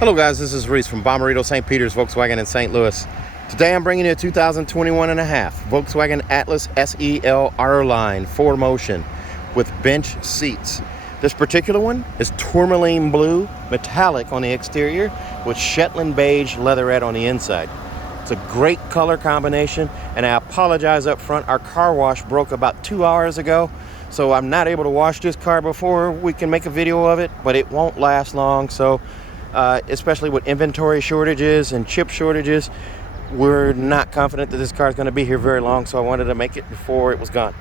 Hello guys, this is Reese from Bommarito St. Peter's Volkswagen in St. Louis. Today I'm bringing you a 2021 and a half Volkswagen Atlas SEL R-Line 4Motion with bench seats. This particular one is tourmaline blue metallic on the exterior with Shetland beige leatherette on the inside. It's a great color combination, and I apologize up front. Our car wash broke about 2 hours ago, so I'm not able to wash this car before we can make a video of it, but it won't last long. So especially with inventory shortages and chip shortages, we're not confident that this car is going to be here very long, so I wanted to make it before it was gone.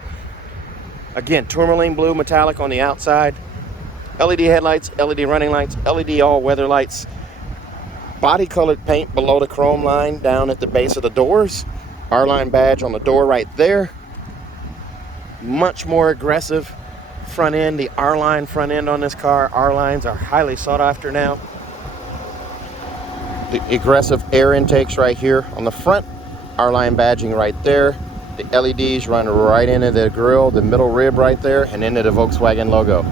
Again, tourmaline blue metallic on the outside, LED headlights, LED running lights, LED all-weather lights, body colored paint below the chrome line down at the base of the doors, R-Line badge on the door right there. Much more aggressive front end, the R-Line front end on this car. R-Lines are highly sought after now. The aggressive air intakes right here on the front, R-Line badging right there. The LEDs run right into the grille, the middle rib right there, and into the Volkswagen logo.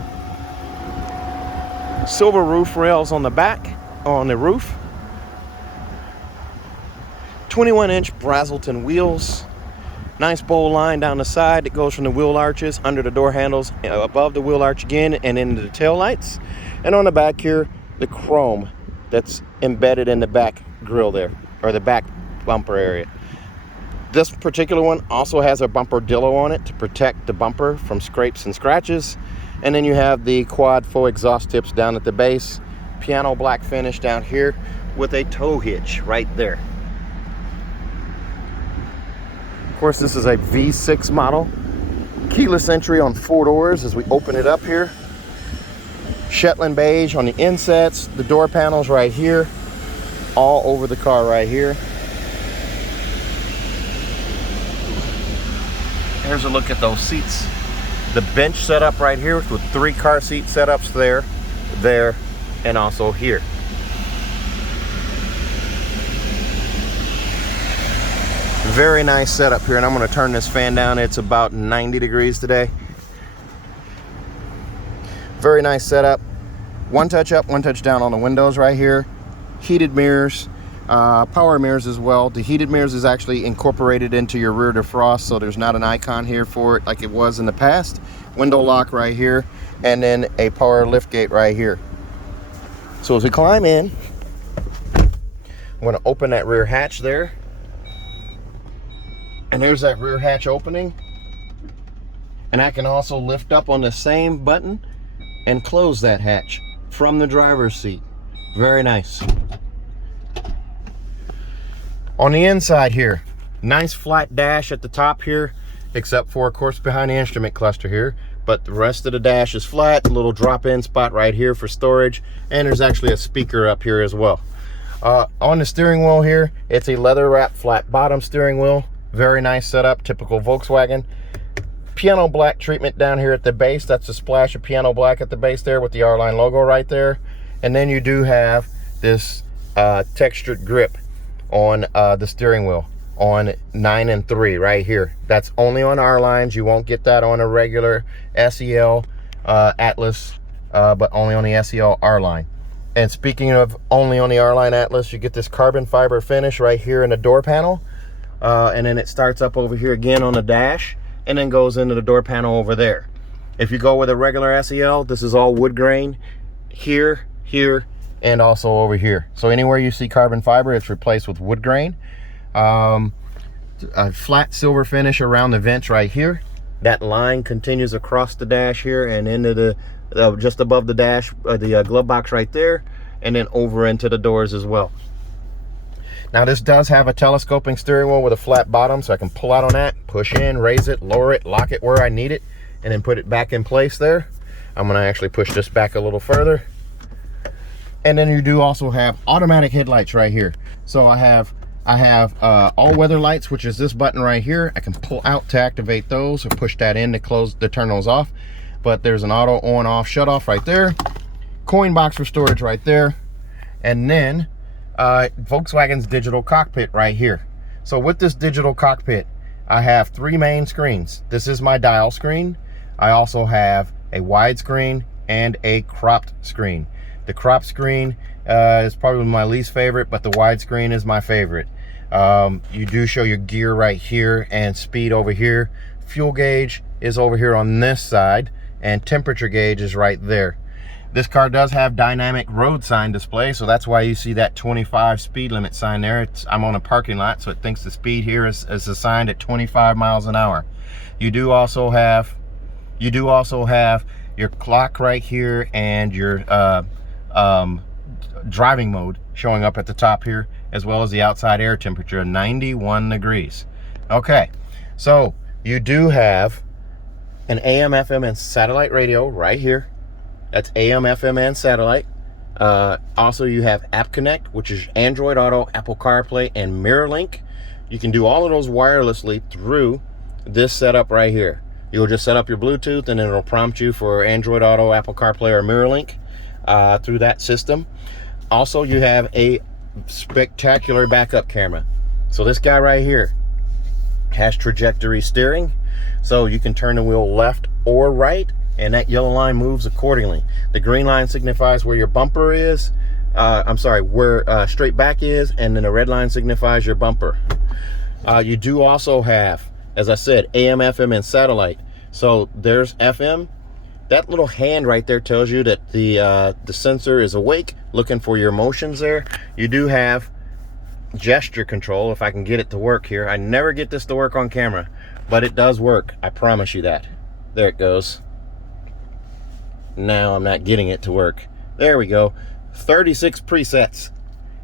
Silver roof rails on the back, on the roof. 21-inch Brazelton wheels. Nice bowl line down the side that goes from the wheel arches under the door handles, above the wheel arch again, and into the tail lights. And on the back here, the chrome that's embedded in the back grille there, or the back bumper area. This particular one also has a bumper dillo on it to protect the bumper from scrapes and scratches. And then you have the quad faux exhaust tips down at the base, piano black finish down here with a tow hitch right there. Of course, this is a V6 model. Keyless entry on 4 doors as we open it up here. Shetland beige on the insets, the door panels right here, all over the car right here. Here's a look at those seats. The bench setup right here with 3 car seat setups there, and also here. Very nice setup here, and I'm going to turn this fan down. It's about 90 degrees today. Very nice setup. One touch up, one touch down on the windows right here. Heated mirrors, power mirrors as well. The heated mirrors is actually incorporated into your rear defrost, so there's not an icon here for it like it was in the past. Window lock right here, and then a power lift gate right here. So as we climb in, I'm going to open that rear hatch there. And there's that rear hatch opening. And I can also lift up on the same button and close that hatch from the driver's seat. Very nice. On the inside here, nice flat dash at the top here, except for, of course, behind the instrument cluster here. But the rest of the dash is flat. A little drop-in spot right here for storage. And there's actually a speaker up here as well. On the steering wheel here, it's a leather-wrapped flat bottom steering wheel. Very nice setup, typical Volkswagen. Piano black treatment down here at the base. That's a splash of piano black at the base there with the R-Line logo right there. And then you do have this textured grip on the steering wheel on 9 and 3 right here. That's only on R-Lines. You won't get that on a regular SEL Atlas, but only on the SEL R-Line. And speaking of only on the R-Line Atlas, you get this carbon fiber finish right here in the door panel. And then it starts up over here again on the dash, and then goes into the door panel over there. If you go with a regular SEL, this is all wood grain here, and also over here. So anywhere you see carbon fiber, it's replaced with wood grain. A flat silver finish around the vents right here. That line continues across the dash here and into the just above the dash, the glove box right there, and then over into the doors as well. Now this does have a telescoping steering wheel with a flat bottom, so I can pull out on that, push in, raise it, lower it, lock it where I need it, and then put it back in place there. I'm going to actually push this back a little further. And then you do also have automatic headlights right here. So I have all-weather lights, which is this button right here. I can pull out to activate those, or push that in to turn those off. But there's an auto on-off shut-off right there. Coin box for storage right there. And then Volkswagen's digital cockpit right here. So with this digital cockpit, I have 3 main screens. This is my dial screen. I also have a widescreen and a cropped screen. The crop screen is probably my least favorite, but the widescreen is my favorite. You do show your gear right here and speed over here. Fuel gauge is over here on this side, and temperature gauge is right there. This car does have dynamic road sign display, so that's why you see that 25 speed limit sign there. I'm on a parking lot, so it thinks the speed here is assigned at 25 miles an hour. You do also have your clock right here and your driving mode showing up at the top here, as well as the outside air temperature of 91 degrees. Okay, so you do have an AM, FM, and satellite radio right here. That's AM, FM, and satellite. Also, you have App Connect, which is Android Auto, Apple CarPlay, and MirrorLink. You can do all of those wirelessly through this setup right here. You'll just set up your Bluetooth, and it'll prompt you for Android Auto, Apple CarPlay, or MirrorLink through that system. Also, you have a spectacular backup camera. So this guy right here has trajectory steering, so you can turn the wheel left or right, and that yellow line moves accordingly. The green line signifies where your bumper is, where straight back is, and then the red line signifies your bumper. You do also have, as I said, AM, FM, and satellite. So there's FM. That little hand right there tells you that the sensor is awake, looking for your motions there. You do have gesture control, if I can get it to work here. I never get this to work on camera, but it does work. I promise you that. There it goes. Now I'm not getting it to work. There we go. 36 presets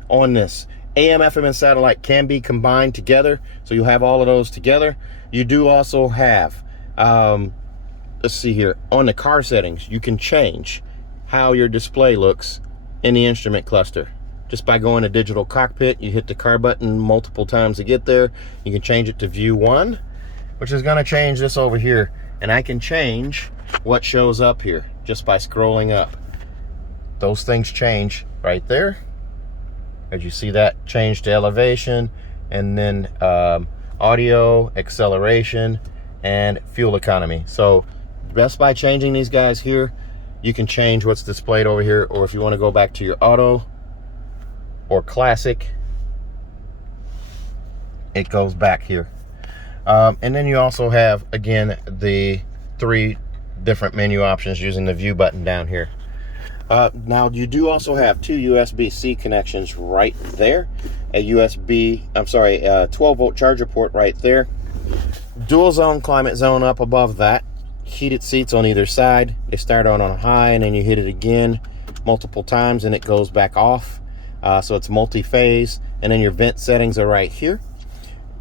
on this. AM, FM, and satellite can be combined together, so you have all of those together. You do also have, let's see here, on the car settings, you can change how your display looks in the instrument cluster. Just by going to digital cockpit, you hit the car button multiple times to get there. You can change it to view 1, which is going to change this over here. And I can change what shows up here just by scrolling up. Those things change right there. As you see that change to elevation, and then audio, acceleration, and fuel economy. So just by changing these guys here, you can change what's displayed over here. Or if you want to go back to your auto or classic, it goes back here. And then you also have, again, the 3 different menu options using the view button down here. Now you do also have 2 USB-C connections right there. A 12-volt charger port right there. Dual zone climate zone up above that. Heated seats on either side. They start on high, and then you hit it again multiple times and it goes back off. So it's multi-phase. And then your vent settings are right here.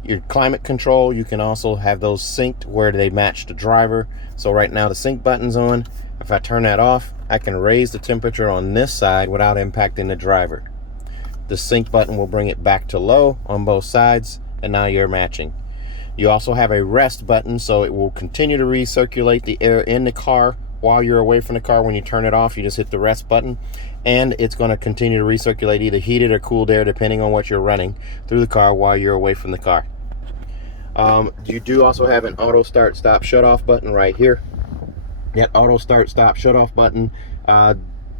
Your climate control, you can also have those synced where they match the driver. So right now the sync button's on. If I turn that off, I can raise the temperature on this side without impacting the driver. The sync button will bring it back to low on both sides, and now you're matching. You also have a rest button, so it will continue to recirculate the air in the car while you're away from the car. When you turn it off, you just hit the rest button, and it's going to continue to recirculate either heated or cooled air depending on what you're running through the car while you're away from the car. You do also have an auto start stop shut off button right here. That auto start stop shut off button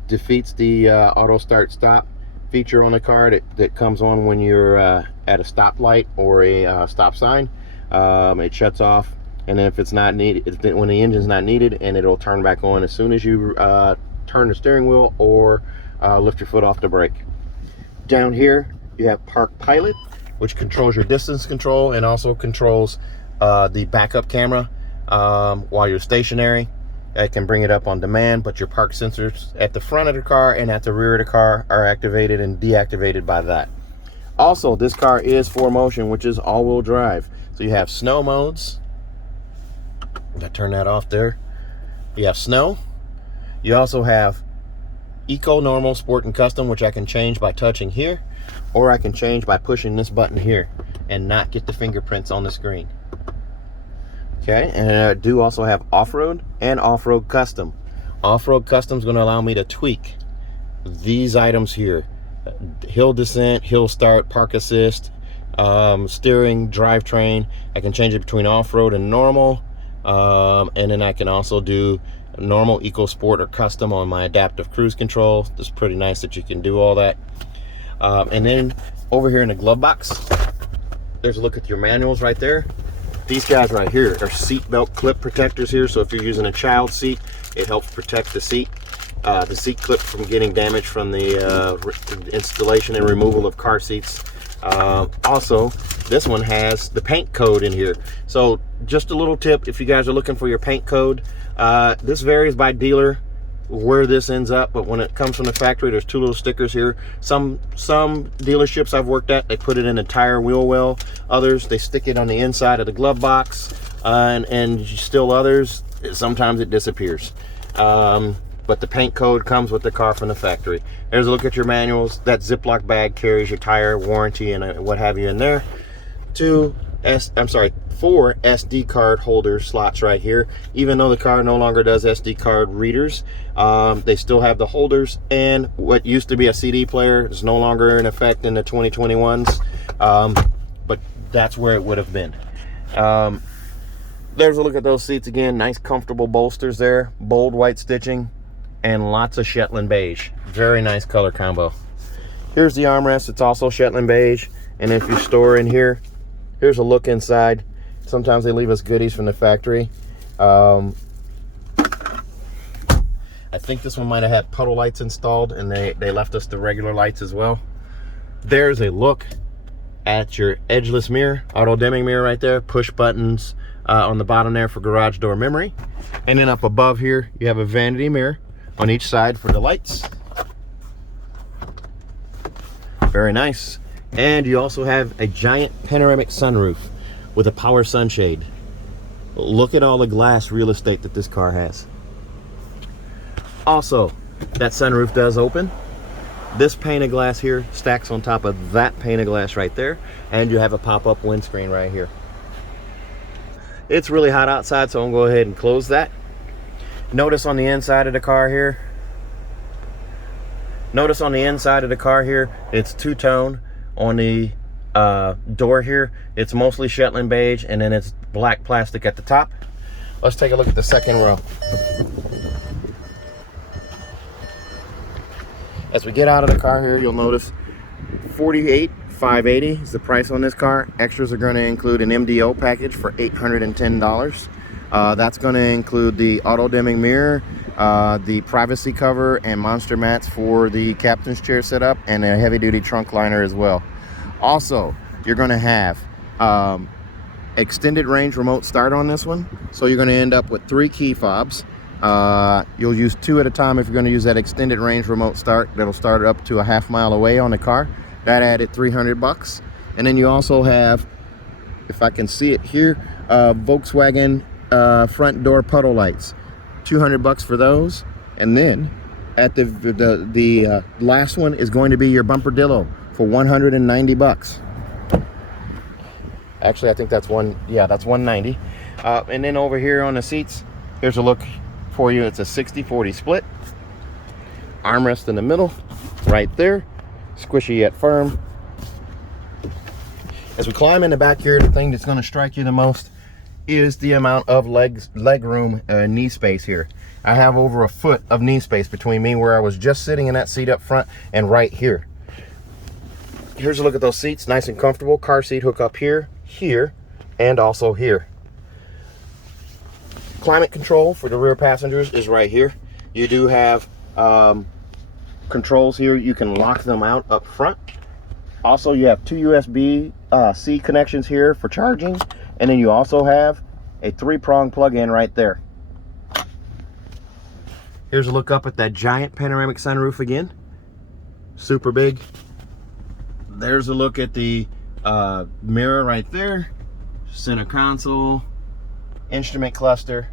defeats the auto start stop feature on the car that comes on when you're at a stoplight or a stop sign. It shuts off, and then if it's not needed, when the engine's not needed, and it'll turn back on as soon as you turn the steering wheel or lift your foot off the brake. Down here you have Park Pilot, which controls your distance control and also controls the backup camera while you're stationary. It can bring it up on demand, but your park sensors at the front of the car and at the rear of the car are activated and deactivated by that. Also, this car is 4Motion, which is all-wheel drive. So you have snow modes. I turn that off there. You have snow. You also have Eco, Normal, Sport, and Custom, which I can change by touching here, or I can change by pushing this button here and not get the fingerprints on the screen. Okay, and I do also have off-road and off-road custom. Off-road custom is going to allow me to tweak these items here: hill descent, hill start, park assist, steering, drivetrain. I can change it between off-road and normal, and then I can also do normal, eco, sport, or custom on my adaptive cruise control. It's pretty nice that you can do all that. And then over here in the glove box, there's a look at your manuals right there. These guys right here are seat belt clip protectors here. So if you're using a child seat, it helps protect the seat clip from getting damaged from the installation and removal of car seats. Also, this one has the paint code in here. So just a little tip, if you guys are looking for your paint code, this varies by dealer where this ends up, but when it comes from the factory, there's two little stickers here. Some dealerships I've worked at, they put it in the tire wheel well. Others, they stick it on the inside of the glove box, and still others, sometimes it disappears. But the paint code comes with the car from the factory. There's a look at your manuals. That Ziploc bag carries your tire warranty and what have you in there. 4 SD card holder slots right here. Even though the car no longer does SD card readers, they still have the holders, and what used to be a CD player is no longer in effect in the 2021s, but that's where it would have been. There's a look at those seats again. Nice comfortable bolsters there, bold white stitching, and lots of Shetland beige. Very nice color combo. Here's the armrest. It's also Shetland beige, and if you store in here, here's a look inside. Sometimes they leave us goodies from the factory. I think this one might have had puddle lights installed, and they left us the regular lights as well. There's a look at your edgeless mirror, auto dimming mirror right there, push buttons on the bottom there for garage door memory. And then up above here, you have a vanity mirror on each side for the lights. Very nice. And you also have a giant panoramic sunroof with a power sunshade. Look at all the glass real estate that this car has. Also, that sunroof does open. This pane of glass here stacks on top of that pane of glass right there, and you have a pop-up windscreen right here. It's really hot outside, so I'm gonna go ahead and close that. Notice on the inside of the car here, it's two-tone. On the door here, it's mostly Shetland beige, and then it's black plastic at the top. Let's take a look at the second row. As we get out of the car here, you'll notice $48,580 is the price on this car. Extras are going to include an MDO package for $810. That's going to include the auto dimming mirror, the privacy cover, and monster mats for the captain's chair setup, and a heavy duty trunk liner as well. Also, you're going to have extended range remote start on this one, so you're going to end up with 3 key fobs. You'll use 2 at a time if you're going to use that extended range remote start. That'll start up to a half mile away on the car. That added $300. And then you also have, if I can see it here, Volkswagen front door puddle lights, $200 for those. And then at the last one is going to be your bumper dillo for $190. Actually, I think that's that's $190. And then over here on the seats, here's a look for you. It's a 60-40 split. Armrest in the middle, right there. Squishy yet firm. As we climb in the back here, the thing that's going to strike you the most is the amount of leg room, knee space here. I have over a foot of knee space between me where I was just sitting in that seat up front and right here. Here's a look at those seats, nice and comfortable. Car seat hook up here, here, and also here. Climate control for the rear passengers is right here. You do have controls here. You can lock them out up front. Also, you have 2 USB-C connections here for charging, and then you also have a 3-prong plug-in right there. Here's a look up at that giant panoramic sunroof again. Super big. There's a look at the mirror right there. Center console, instrument cluster.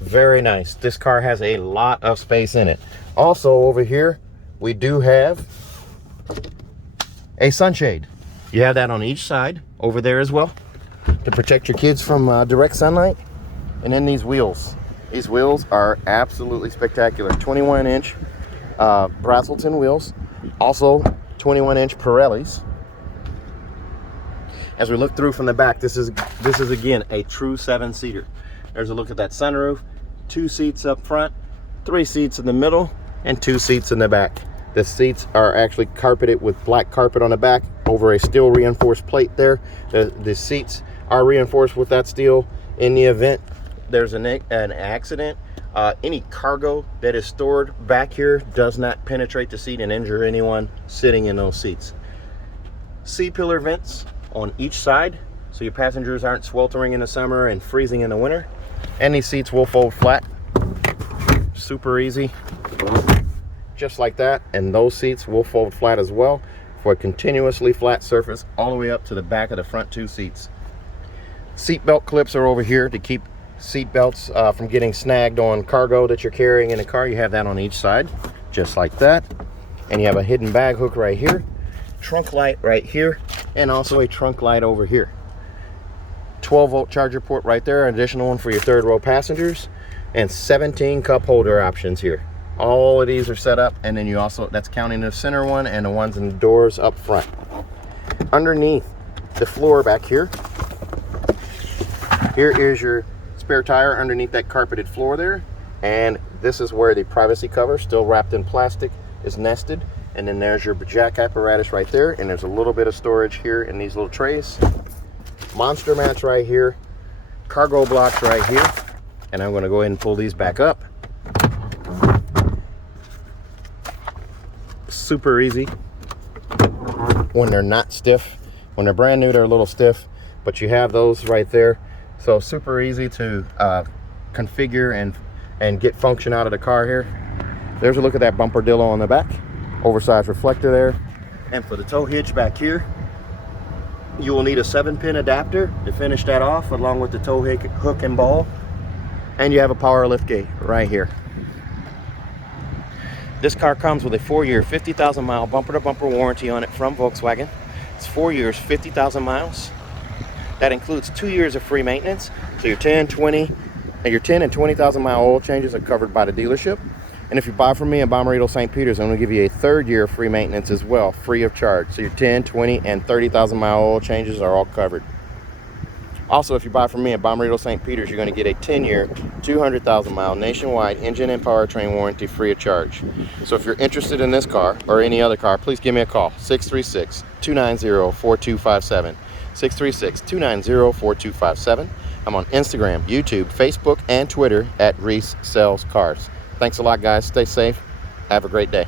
Very nice. This car has a lot of space in it. Also over here, we do have a sunshade. You have that on each side over there as well to protect your kids from direct sunlight. And then these wheels. These wheels are absolutely spectacular. 21-inch Brazelton wheels. Also 21-inch Pirellis. As we look through from the back, this is again a true 7-seater. There's a look at that sunroof. 2 seats up front, 3 seats in the middle, and 2 seats in the back. The seats are actually carpeted with black carpet on the back over a steel reinforced plate there. The seats are reinforced with that steel. In the event there's an accident, any cargo that is stored back here does not penetrate the seat and injure anyone sitting in those seats. C-pillar vents on each side, so your passengers aren't sweltering in the summer and freezing in the winter. And these seats will fold flat, super easy, just like that. And those seats will fold flat as well for a continuously flat surface all the way up to the back of the front 2 seats. Seat belt clips are over here to keep seat belts from getting snagged on cargo that you're carrying in the car. You have that on each side, just like that. And you have a hidden bag hook right here, trunk light right here, and also a trunk light over here. 12-volt charger port right there, an additional one for your 3rd row passengers, and 17 cup holder options here. All of these are set up, and then you also, that's counting the center one and the ones in the doors up front. Underneath the floor back here, here is your spare tire underneath that carpeted floor there, and this is where the privacy cover, still wrapped in plastic, is nested. And then there's your jack apparatus right there, and there's a little bit of storage here in these little trays. Monster mats right here, cargo blocks right here, and I'm going to go ahead and pull these back up. Super easy when they're not stiff. When they're brand new, they're a little stiff, but you have those right there. So super easy to configure and get function out of the car here. There's a look at that bumperdillo on the back, oversized reflector there. And for the tow hitch back here, you will need a 7-pin adapter to finish that off, along with the tow hook and ball. And you have a power lift gate right here. This car comes with a 4-year, 50,000-mile bumper-to-bumper warranty on it from Volkswagen. It's 4 years, 50,000 miles. That includes 2 years of free maintenance. So your 10 and 20,000-mile oil changes are covered by the dealership. And if you buy from me in Bommarito St. Peter's, I'm going to give you a 3rd year of free maintenance as well, free of charge. So your 10, 20, and 30,000-mile oil changes are all covered. Also, if you buy from me at Bommarito St. Peter's, you're going to get a 10-year, 200,000-mile nationwide engine and powertrain warranty free of charge. So if you're interested in this car or any other car, please give me a call, 636-290-4257. 636-290-4257. I'm on Instagram, YouTube, Facebook, and Twitter at Reese Sells Cars. Thanks a lot, guys. Stay safe. Have a great day.